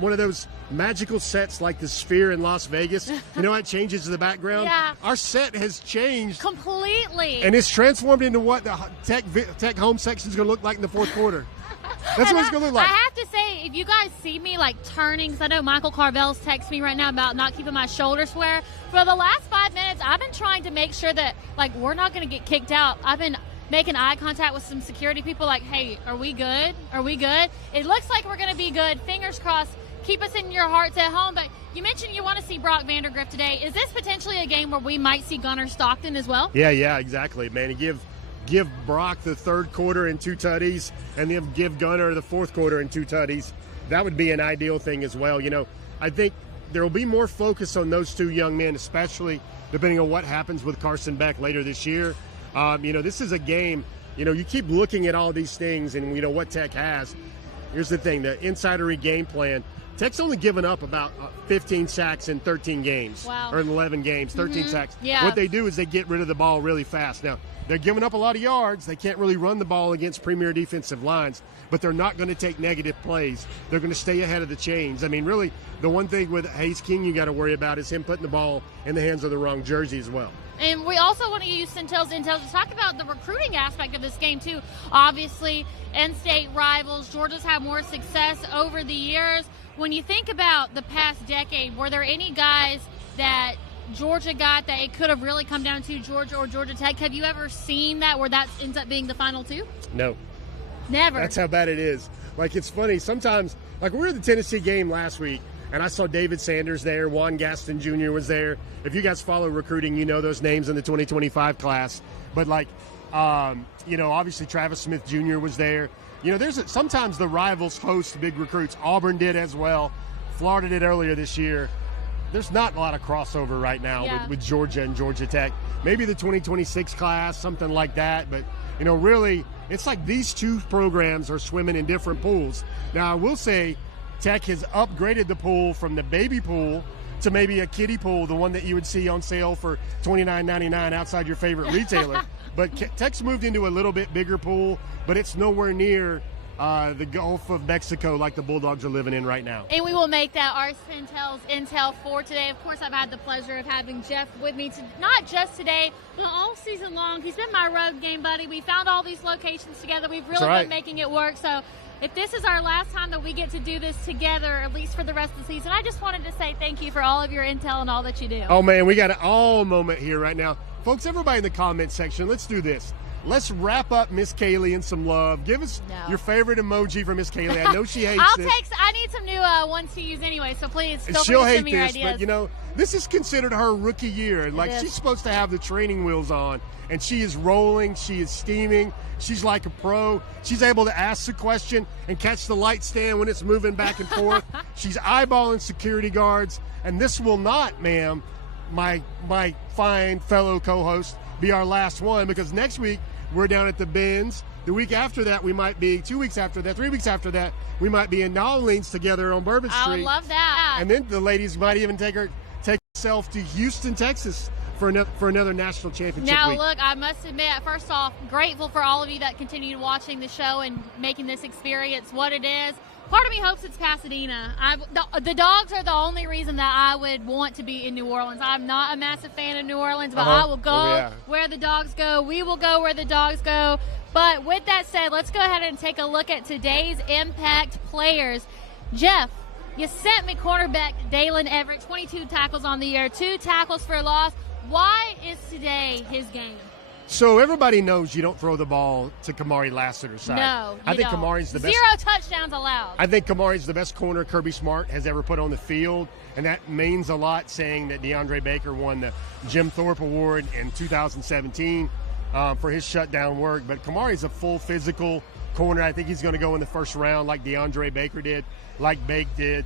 one of those magical sets like the Sphere in Las Vegas. You know how it changes the background? Yeah. Our set has changed completely. And it's transformed into what the Tech home section is going to look like in the fourth quarter. That's what it's going to look like. I have to say, if you guys see me turning, because I know Michael Carvel's texting me right now about not keeping my shoulders square. For the last 5 minutes, I've been trying to make sure that we're not going to get kicked out. I've been making eye contact with some security people hey, are we good? Are we good? It looks like we're going to be good. Fingers crossed. Keep us in your hearts at home. But you mentioned you want to see Brock Vandegrift today. Is this potentially a game where we might see Gunnar Stockton as well? Yeah, exactly, man. Give Brock the third quarter and 2 tutties, and then give Gunnar the fourth quarter and 2 tutties. That would be an ideal thing as well. I think there will be more focus on those 2 young men, especially depending on what happens with Carson Beck later this year. This is a game, you keep looking at all these things and, what Tech has. Here's the thing, the insidery game plan. Tech's only given up about 15 sacks in 13 games. Wow. Or in 11 games, 13 sacks. Yeah. What they do is they get rid of the ball really fast. Now, they're giving up a lot of yards. They can't really run the ball against premier defensive lines, but they're not going to take negative plays. They're going to stay ahead of the chains. I mean, really, the one thing with Hayes King you got to worry about is him putting the ball in the hands of the wrong jersey as well. And we also want to use Sentell's intel to talk about the recruiting aspect of this game, too. Obviously, in-state rivals. Georgia's had more success over the years. When you think about the past decade, were there any guys that Georgia got that it could have really come down to Georgia or Georgia Tech? Have you ever seen that where that ends up being the final 2? No. Never. That's how bad it is. It's funny. Sometimes, we were at the Tennessee game last week, and I saw David Sanders there. Juan Gaston Jr. was there. If you guys follow recruiting, you know those names in the 2025 class. But, obviously Travis Smith Jr. was there. Sometimes the rivals host big recruits. Auburn did as well. Florida did earlier this year. There's not a lot of crossover right now with Georgia and Georgia Tech. Maybe the 2026 class, something like that. But, really, it's like these 2 programs are swimming in different pools. Now, I will say Tech has upgraded the pool from the baby pool to maybe a kiddie pool, the one that you would see on sale for $29.99 outside your favorite retailer. But Tech's moved into a little bit bigger pool, but it's nowhere near the Gulf of Mexico like the Bulldogs are living in right now. And we will make that our Sentell's intel for today. Of course, I've had the pleasure of having Jeff with me, not just today, but all season long. He's been my road game buddy. We found all these locations together. We've really been making it work. So if this is our last time that we get to do this together, at least for the rest of the season, I just wanted to say thank you for all of your intel and all that you do. Oh, man, we got an all moment here right now. Folks, everybody in the comment section, let's do this. Let's wrap up Miss Kaylee in some love. Give us your favorite emoji for Miss Kaylee. I know she hates this. I need some new ones to use anyway, so please feel free She'll to hate send me your this, ideas. but this is considered her rookie year. Like, she's supposed to have the training wheels on, and she is rolling. She is steaming. She's like a pro. She's able to ask the question and catch the light stand when it's moving back and forth. She's eyeballing security guards. And this will not, ma'am, my fine fellow co-host, be our last one, because next week we're down at the Benz. The week after that, we might be 2 weeks after that, 3 weeks after that, we might be in New Orleans together on Bourbon Street. I would love that. And then the ladies might even take herself to Houston, Texas for another national championship now, week. look, I must admit, first off, grateful for all of you that continue watching the show and making this experience what it is. Part of me hopes it's Pasadena. The Dawgs are the only reason that I would want to be in New Orleans. I'm not a massive fan of New Orleans, but I will go where the Dawgs go. We will go where the Dawgs go. But with that said, let's go ahead and take a look at today's Impact players. Jeff, you sent me quarterback Dalen Everett, 22 tackles on the year, 2 tackles for loss. Why is today his game? So everybody knows you don't throw the ball to Kamari Lassiter's side. No, I think Kamari's the best. 0 touchdowns allowed. I think Kamari's the best corner Kirby Smart has ever put on the field, and that means a lot, saying that DeAndre Baker won the Jim Thorpe Award in 2017 for his shutdown work. But Kamari's a full physical corner. I think he's going to go in the first round like DeAndre Baker did, like Bake did.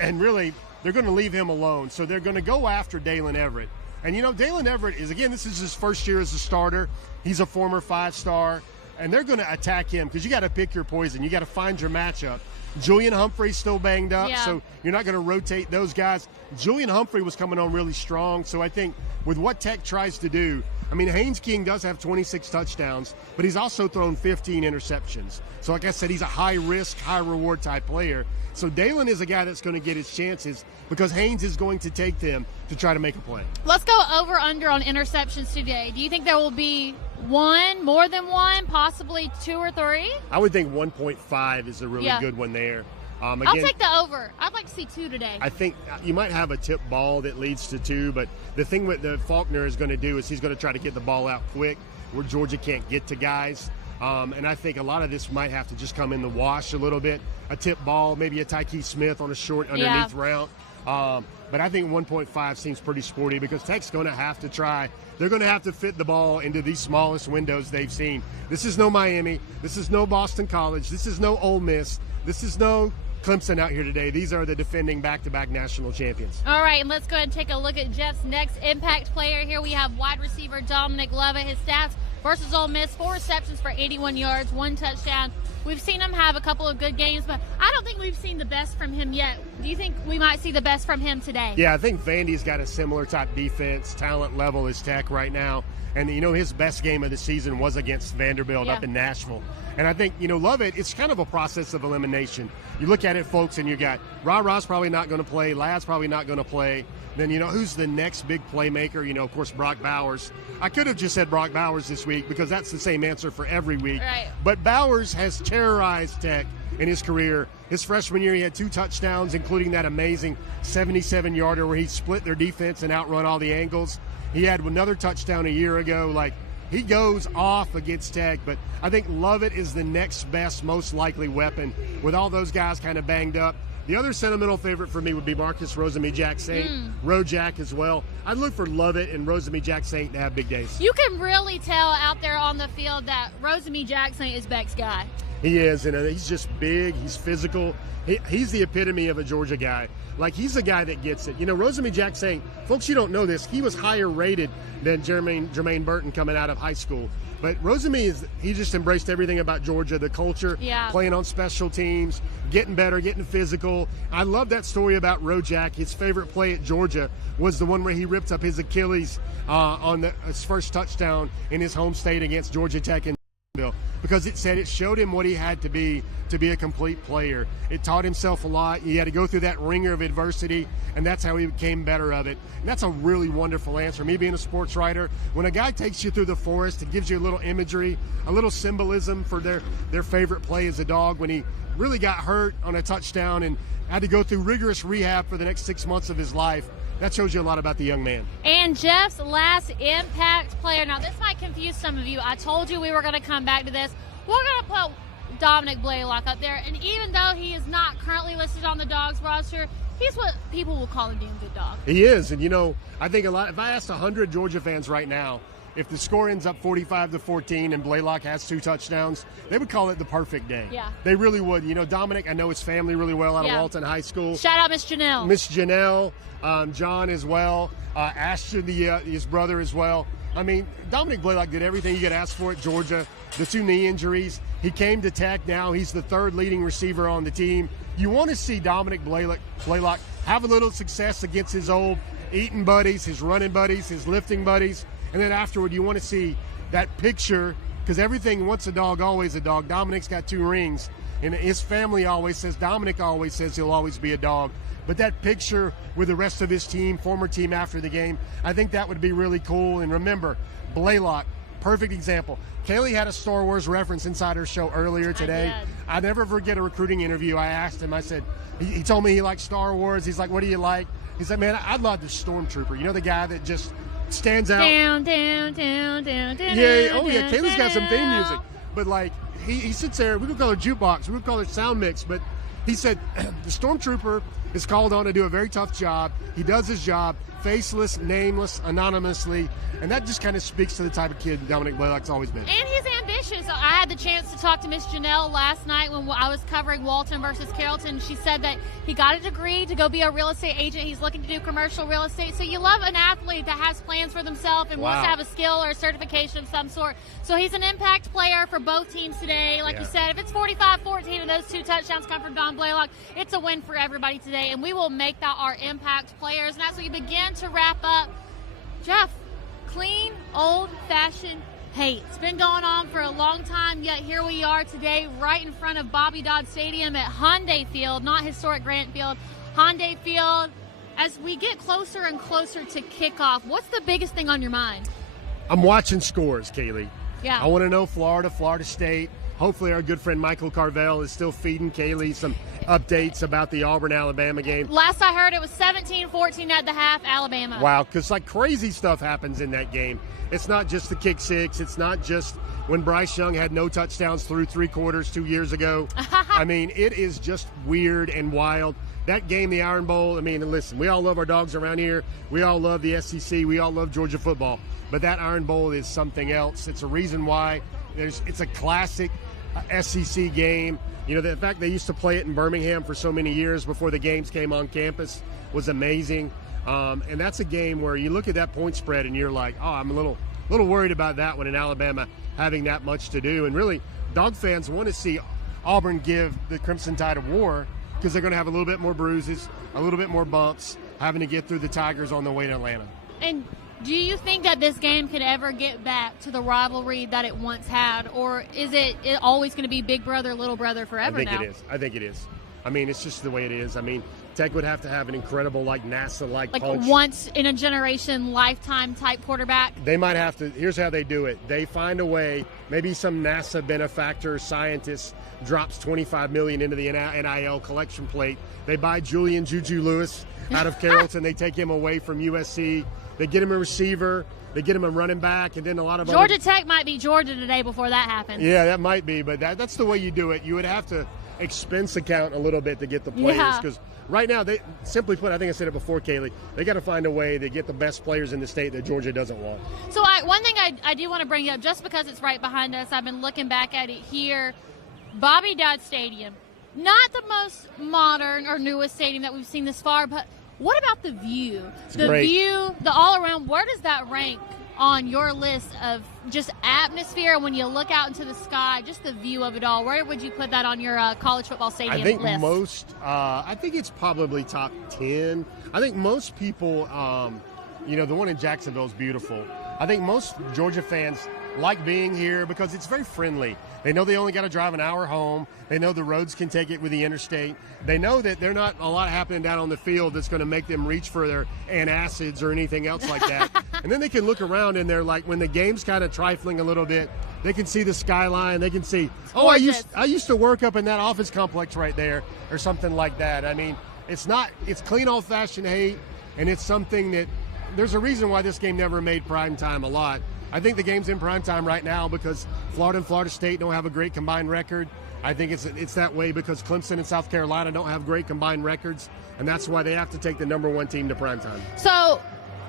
And really, they're going to leave him alone. So they're going to go after Dalen Everett. And, you know, Dalen Everett is, again, this is his first year as a starter. He's a former 5-star. And they're going to attack him because you got to pick your poison. You got to find your matchup. Julian Humphrey's still banged up, so you're not going to rotate those guys. Julian Humphrey was coming on really strong. So I think with what Tech tries to do, I mean, Haynes King does have 26 touchdowns, but he's also thrown 15 interceptions. So like I said, he's a high-risk, high-reward type player. So Dalen is a guy that's going to get his chances because Haynes is going to take them to try to make a play. Let's go over-under on interceptions today. Do you think there will be one, more than one, possibly 2 or 3? I would think 1.5 is a really good one there. Again, I'll take the over. I'd like to see 2 today. I think you might have a tip ball that leads to 2, but the thing with the Faulkner is going to do is he's going to try to get the ball out quick where Georgia can't get to guys. And I think a lot of this might have to just come in the wash a little bit. A tip ball, maybe a Tyke Smith on a short underneath route. But I think 1.5 seems pretty sporty because Tech's going to have to try. They're going to have to fit the ball into the smallest windows they've seen. This is no Miami. This is no Boston College. This is no Ole Miss. This is no Clemson out here today. These are the defending back-to-back national champions. All right, and let's go ahead and take a look at Jeff's next Impact player. Here we have wide receiver Dominic Lovett. His stats versus Ole Miss, 4 receptions for 81 yards, 1 touchdown. We've seen him have a couple of good games, but I don't think we've seen the best from him yet. Do you think we might see the best from him today? Yeah, I think Vandy's got a similar type defense, talent level as Tech right now. And, you know, his best game of the season was against Vanderbilt up in Nashville. And I think, you know, Lovett, it's kind of a process of elimination. You look at it, folks, and you got Ra-Ra's probably not going to play, Ladd's probably not going to play. Then, you know, who's the next big playmaker? You know, of course, Brock Bowers. I could have just said Brock Bowers this week because that's the same answer for every week. Right. But Bowers has terrorized Tech in his career. His freshman year, he had 2 touchdowns, including that amazing 77-yarder where he split their defense and outrun all the angles. He had another touchdown a year ago. Like, he goes off against Tech, but I think Lovett is the next best, most likely weapon with all those guys kind of banged up. The other sentimental favorite for me would be Marcus Rosemy-Jack-Saint, Rojack as well. I'd look for Lovett and Rosemy-Jack-Saint to have big days. You can really tell out there on the field that Rosemy-Jack-Saint is Beck's guy. He is, and he's just big. He's physical. He's the epitome of a Georgia guy. Like, he's a guy that gets it. You know, Rosemy-Jack-Saint, folks, you don't know this, he was higher rated than Jermaine Burton coming out of high school. But Rosemy, he just embraced everything about Georgia, the culture, playing on special teams, getting better, getting physical. I love that story about Rojack. His favorite play at Georgia was the one where he ripped up his Achilles on his first touchdown in his home state against Georgia Tech in because it said it showed him what he had to be a complete player. It taught himself a lot. He had to go through that ringer of adversity, and that's how he became better of it. And that's a really wonderful answer. Me being a sports writer, when a guy takes you through the forest, it gives you a little imagery, a little symbolism for their favorite play as a dog when he really got hurt on a touchdown and had to go through rigorous rehab for the next 6 months of his life. That shows you a lot about the young man. And Jeff's last Impact player. Now, this might confuse some of you. I told you we were going to come back to this. We're going to put Dominic Blaylock up there. And even though he is not currently listed on the Dawgs roster, He's what people will call a damn good dog. He is, and I think if I asked 100 Georgia fans right now, if the score ends up 45-14 and Blaylock has 2 touchdowns, they would call it the perfect day. Yeah. They really would. Dominic, I know his family really well out of Walton High School. Shout out Miss Janelle. Miss Janelle, John as well, Ashton, his brother as well. I mean, Dominic Blaylock did everything you could ask for at Georgia. The 2 knee injuries. He came to Tech. Now he's the 3rd leading receiver on the team. You want to see Dominic Blaylock have a little success against his old eating buddies, his running buddies, his lifting buddies. And then afterward, you want to see that picture, because everything, once a dog, always a dog. Dominic's got 2 rings, and his family always says, Dominic always says he'll always be a dog. But that picture with the rest of his team, former team after the game, I think that would be really cool. And remember, Blaylock, perfect example. Kaylee had a Star Wars reference inside her show earlier today. I never forget a recruiting interview. I asked him, I said, he told me he likes Star Wars. He's like, what do you like? He said, man, I love the Stormtrooper. The guy that just stands out. Down. Yeah. Kaylee's got some theme music. But he sits there, we could call her jukebox, we could call her sound mix, but he said the Stormtrooper is called on to do a very tough job. He does his job, faceless, nameless, anonymously, and that just kind of speaks to the type of kid Dominic Blaylock's always been. And he's ambitious. I had the chance to talk to Miss Janelle last night when I was covering Walton versus Carrollton. She said that he got a degree to go be a real estate agent. He's looking to do commercial real estate. So you love an athlete that has plans for themselves and wants to have a skill or a certification of some sort. So he's an impact player for both teams today. Like you said, if it's 45-14 and those 2 touchdowns come from Don Blaylock, it's a win for everybody today. And we will make that our impact players. And as we begin to wrap up, Jeff, clean, old-fashioned hate. It's been going on for a long time, yet here we are today right in front of Bobby Dodd Stadium at Hyundai Field, not historic Grant Field, Hyundai Field. As we get closer and closer to kickoff, what's the biggest thing on your mind? I'm watching scores, Kaylee. Yeah. I want to know Florida State. Hopefully our good friend Michael Carvel is still feeding Kaylee some updates about the Auburn-Alabama game. Last I heard, it was 17-14 at the half, Alabama. Wow, because crazy stuff happens in that game. It's not just the kick 6. It's not just when Bryce Young had no touchdowns through 3 quarters 2 years ago. I mean, it is just weird and wild. That game, the Iron Bowl, I mean, listen, we all love our dogs around here. We all love the SEC. We all love Georgia football. But that Iron Bowl is something else. It's a reason why. It's a classic SEC game. The fact they used to play it in Birmingham for so many years before the games came on campus was amazing. And that's a game where you look at that point spread and you're like, oh, I'm a little worried about that one in Alabama having that much to do. And really, dog fans want to see Auburn give the Crimson Tide a war because they're going to have a little bit more bruises, a little bit more bumps, having to get through the Tigers on the way to Atlanta. And do you think that this game could ever get back to the rivalry that it once had, or is it always going to be big brother, little brother forever now? I think it is. I mean, it's just the way it is. I mean, Tech would have to have an incredible, NASA-like punch. Once in a generation, lifetime type quarterback. They might have to. Here's how they do it. They find a way. Maybe some NASA benefactor scientist drops $25 million into the NIL collection plate. They buy Julian Juju Lewis out of Carrollton. They take him away from USC. They get him a receiver. They get him a running back, and then a lot of Georgia Tech might be Georgia today before that happens. Yeah, that might be, but that's the way you do it. You would have to expense account a little bit to get the players because right now, they simply put, I think I said it before, Kaylee, they got to find a way to get the best players in the state that Georgia doesn't want. So one thing I do want to bring up, just because it's right behind us, I've been looking back at it here. Bobby Dodd Stadium, not the most modern or newest stadium that we've seen this far, but what about the view? View, the all-around, where does that rank on your list of just atmosphere? When you look out into the sky, just the view of it all, where would you put that on your college football stadium list? I think it's probably top 10. I think most people, the one in Jacksonville is beautiful. I think most Georgia fans like being here because it's very friendly. They know they only got to drive an hour home. They know the roads can take it with the interstate. They know that there's not a lot happening down on the field that's going to make them reach for their antacids or anything else like that. And then they can look around and they're like, when the game's kind of trifling a little bit, they can see the skyline. They can see, I used to work up in that office complex right there or something like that. I mean, it's clean old-fashioned hate, and it's something that there's a reason why this game never made prime time a lot. I think the game's in prime time right now because Florida and Florida State don't have a great combined record. I think it's that way because Clemson and South Carolina don't have great combined records, and that's why they have to take the number 1 team to prime time. So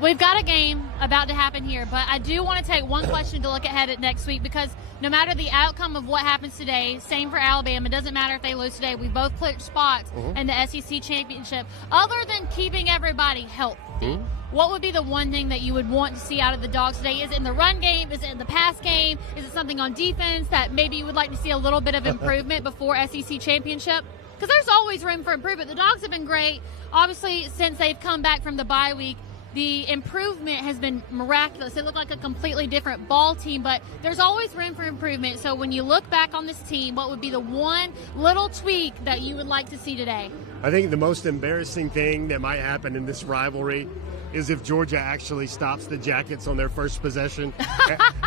we've got a game about to happen here, but I do want to take one question to look ahead at next week because no matter the outcome of what happens today, same for Alabama, it doesn't matter if they lose today. We both clinched spots in the SEC championship. Other than keeping everybody healthy, what would be the one thing that you would want to see out of the Dogs today? Is it in the run game? Is it in the pass game? Is it something on defense that maybe you would like to see a little bit of improvement before SEC championship? Because there's always room for improvement. The Dogs have been great. Obviously, since they've come back from the bye week, the improvement has been miraculous. They look like a completely different ball team, but there's always room for improvement. So when you look back on this team, what would be the one little tweak that you would like to see today? I think the most embarrassing thing that might happen in this rivalry is if Georgia actually stops the Jackets on their first possession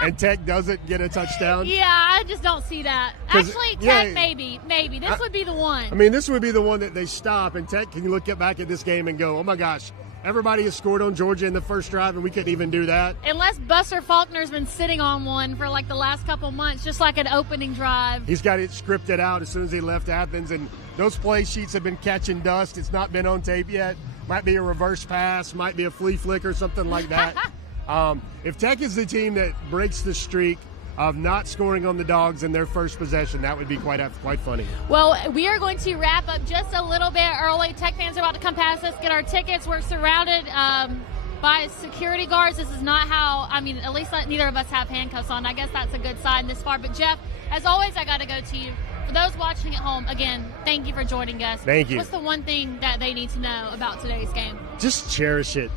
and Tech doesn't get a touchdown. Yeah, I just don't see that. Actually, Tech, maybe. This would be the one. I mean, this would be the one that they stop, and Tech can look back at this game and go, oh, my gosh, everybody has scored on Georgia in the first drive, and we couldn't even do that. Unless Buster Faulkner's been sitting on one for like the last couple months, just like an opening drive. He's got it scripted out as soon as he left Athens, and those play sheets have been catching dust. It's not been on tape yet. Might be a reverse pass, might be a flea flicker, something like that. If Tech is the team that breaks the streak of not scoring on the Dogs in their first possession, that would be quite funny. Well, we are going to wrap up just a little bit early. Tech fans are about to come past us, get our tickets. We're surrounded by security guards. This is not how, at least neither of us have handcuffs on. I guess that's a good sign this far. But, Jeff, as always, I got to go to you. For those watching at home, again, thank you for joining us. Thank you. What's the one thing that they need to know about today's game? Just cherish it.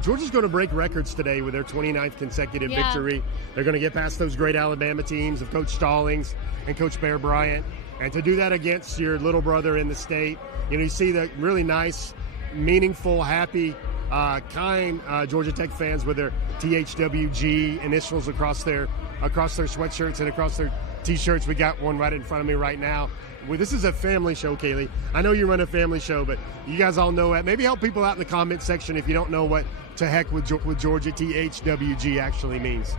Georgia's going to break records today with their 29th consecutive victory. They're going to get past those great Alabama teams of Coach Stallings and Coach Bear Bryant. And to do that against your little brother in the state, you see the really nice, meaningful, happy, kind Georgia Tech fans with their THWG initials across their sweatshirts and across their T-shirts. We got one right in front of me right now. This is a family show, Kaylee. I know you run a family show, but you guys all know it. Maybe help people out in the comment section if you don't know what to heck with Georgia THWG actually means.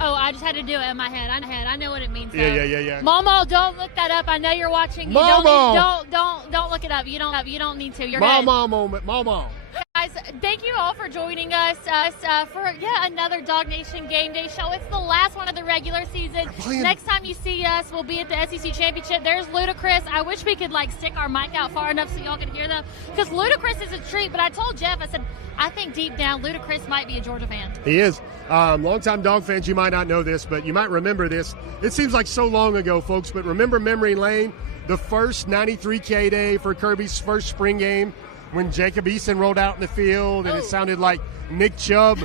Oh, I just had to do it in my head. I know what it means. Yeah. Momo, don't look that up. I know you're watching. Don't look it up. You don't need to. You're good. Momo. Guys, thank you all for joining us for another DawgNation Game Day show. It's the last one of the regular season. Next time you see us, we'll be at the SEC Championship. There's Ludacris. I wish we could stick our mic out far enough so y'all can hear them, because Ludacris is a treat. But I told Jeff, I said, I think deep down Ludacris might be a Georgia fan. He is. Longtime Dog fans, you might not know this, but you might remember this. It seems like so long ago, folks, but remember memory lane, the first 93K day for Kirby's first spring game, when Jacob Eason rolled out in the field, and it sounded like Nick Chubb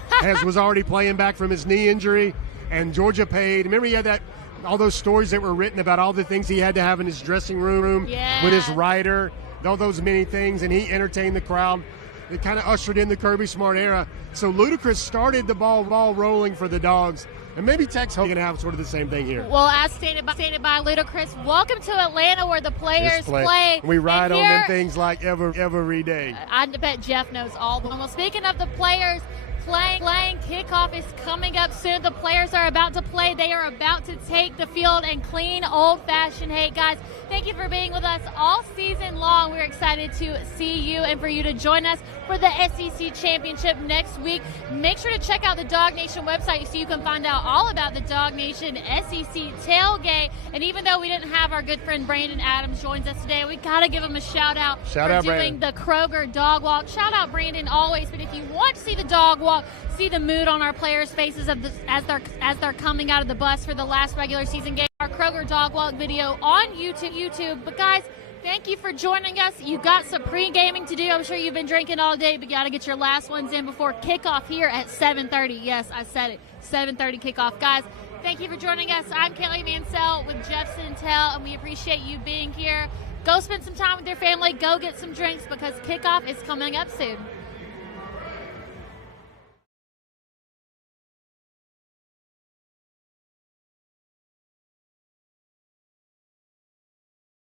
was already playing back from his knee injury, and Georgia paid. Remember, he had all those stories that were written about all the things he had to have in his dressing room with his rider, all those many things, and he entertained the crowd. It kind of ushered in the Kirby Smart era. So Ludacris started the ball rolling for the Dogs. And maybe Tech's going to have sort of the same thing here. Well, as stated by Ludacris, welcome to Atlanta where the players play. We ride on them things like every day. I bet Jeff knows all of them. Well, speaking of the players playing, kickoff is coming up soon. The players are about to play. They are about to take the field and clean old-fashioned hate. Guys, thank you for being with us all season long. We're excited to see you and for you to join us for the SEC Championship next week. Make sure to check out the DawgNation website so you can find out all about the DawgNation SEC tailgate. And even though we didn't have our good friend Brandon Adams joins us today, we got to give him a shout-out for doing the Kroger Dog Walk. Shout out Brandon always, but if you want to see the dog walk, see the mood on our players' faces as they're coming out of the bus for the last regular season game, our Kroger Dog Walk video on YouTube. But guys, thank you for joining us. You got some pre-gaming to do. I'm sure you've been drinking all day, but you got to get your last ones in before kickoff here at 7:30. Yes, I said it. 7:30 kickoff. Guys, thank you for joining us. I'm Kaylee Mansell with Jeff Sentell, and we appreciate you being here. Go spend some time with your family. Go get some drinks because kickoff is coming up soon.